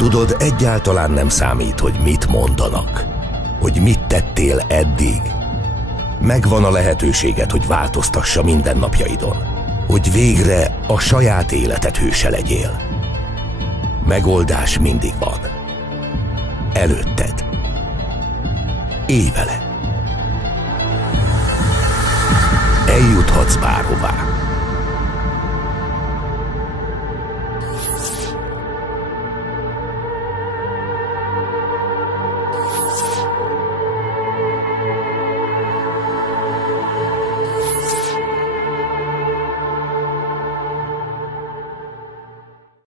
Tudod, egyáltalán nem számít, hogy mit mondanak, hogy mit tettél eddig. Megvan a lehetőséged, hogy változtassa mindennapjaidon, hogy végre a saját életed hőse legyél. Megoldás mindig van. Előtted. Élj vele. Eljuthatsz bárhová.